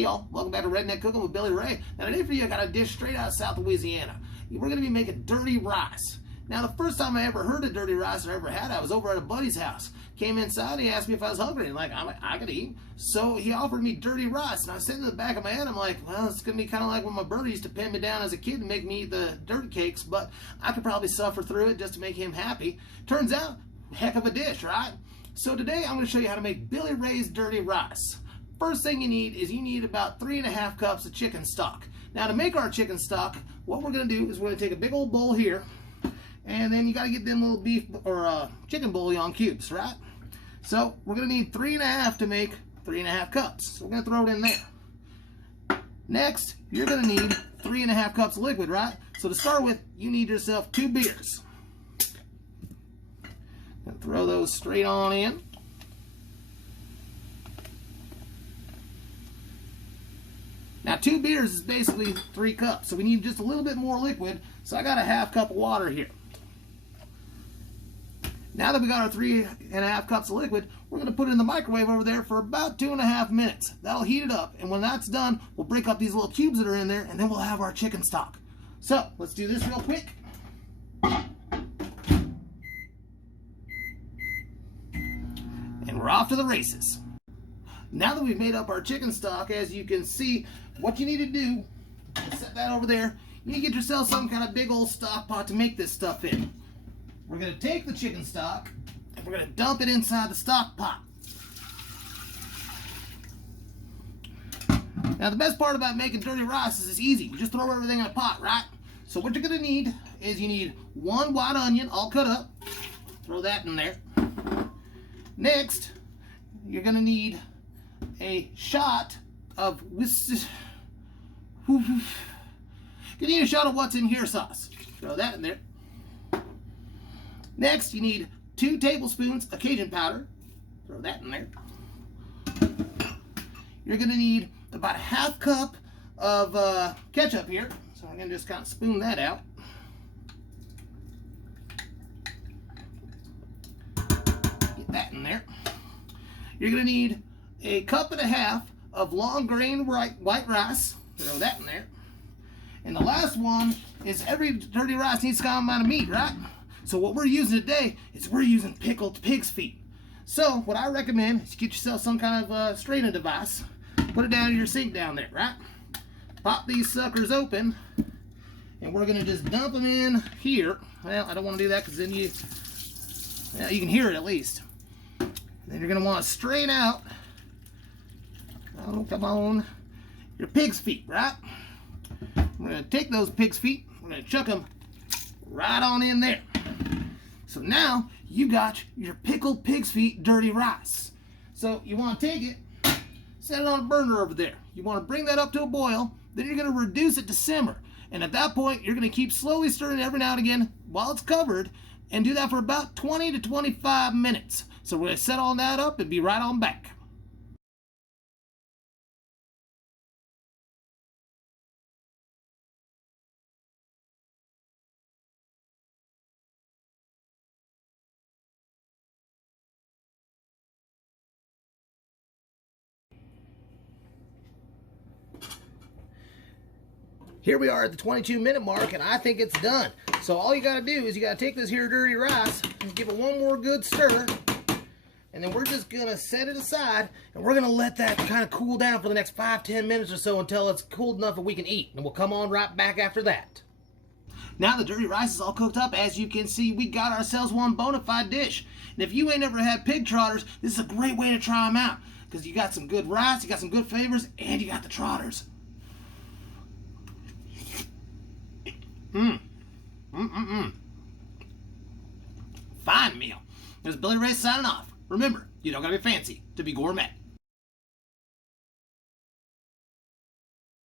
Hey y'all, welcome back to Redneck Cooking with Billy Ray. Now today for you I got a dish straight out of South Louisiana. We're going to be making dirty rice. Now the first time I ever heard of dirty rice or ever had it, I was over at a buddy's house. Came inside, he asked me if I was hungry, and I could eat. So he offered me dirty rice, and I was sitting in the back of my head, I'm like, well, it's going to be kind of like when my brother used to pin me down as a kid and make me eat the dirt cakes, but I could probably suffer through it just to make him happy. Turns out, heck of a dish, right? So today I'm going to show you how to make Billy Ray's dirty rice. First thing you need about 3.5 cups of chicken stock. Now to make our chicken stock, what we're going to do is we're going to take a big old bowl here, and then you got to get them little beef or chicken bouillon cubes, right? So we're going to need 3.5 to make 3.5 cups. So we're going to throw it in there. Next, you're going to need 3.5 cups of liquid, right? So to start with, you need yourself 2 beers. Throw those straight on in. Now 2 beers is basically 3 cups, so we need just a little bit more liquid, so I got a 1/2 cup of water here. Now that we got our 3.5 cups of liquid, we're going to put it in the microwave over there for about 2.5 minutes. That'll heat it up, and when that's done, we'll break up these little cubes that are in there, and then we'll have our chicken stock. So, let's do this real quick. And we're off to the races. Now that we've made up our chicken stock, as you can see, what you need to do is set that over there. You need to get yourself some kind of big old stock pot to make this stuff in. We're going to take the chicken stock and we're going to dump it inside the stock pot. Now the best part about making dirty rice is it's easy. You just throw everything in a pot, right? So what you're going to need is you need 1 white onion all cut up. Throw that in there. Next, you're going to need a shot of you need a shot of what's in here sauce. Throw that in there. Next, you need 2 tablespoons of Cajun powder. Throw that in there. You're going to need about a 1/2 cup of ketchup here. So I'm going to just kind of spoon that out. Get that in there. You're going to need a 1.5 cups of long grain white rice. Throw that in there. And the last one is every dirty rice needs some amount of meat, right? So what we're using today is we're using pickled pig's feet. So what I recommend is you get yourself some kind of straining device. Put it down in your sink down there, right? Pop these suckers open. And we're going to just dump them in here. Well, I don't want to do that because then you can hear it at least. Then you're going to want to strain out, oh, come on, your pig's feet, right? We're going to take those pig's feet, we're going to chuck them right on in there. So now you got your pickled pig's feet dirty rice. So you want to take it, set it on a burner over there. You want to bring that up to a boil, then you're going to reduce it to simmer. And at that point, you're going to keep slowly stirring it every now and again while it's covered, and do that for about 20 to 25 minutes. So we're going to set all that up and be right on back. Here we are at the 22-minute mark, and I think it's done. So all you got to do is you got to take this here dirty rice and give it one more good stir, and then we're just going to set it aside, and we're going to let that kind of cool down for the next 5-10 minutes or so until it's cooled enough that we can eat, and we'll come on right back after that. Now the dirty rice is all cooked up. As you can see, we got ourselves one bona fide dish. And if you ain't ever had pig trotters, this is a great way to try them out, because you got some good rice, you got some good flavors, and you got the trotters. Fine meal. There's Billy Ray signing off. Remember, you don't gotta be fancy to be gourmet.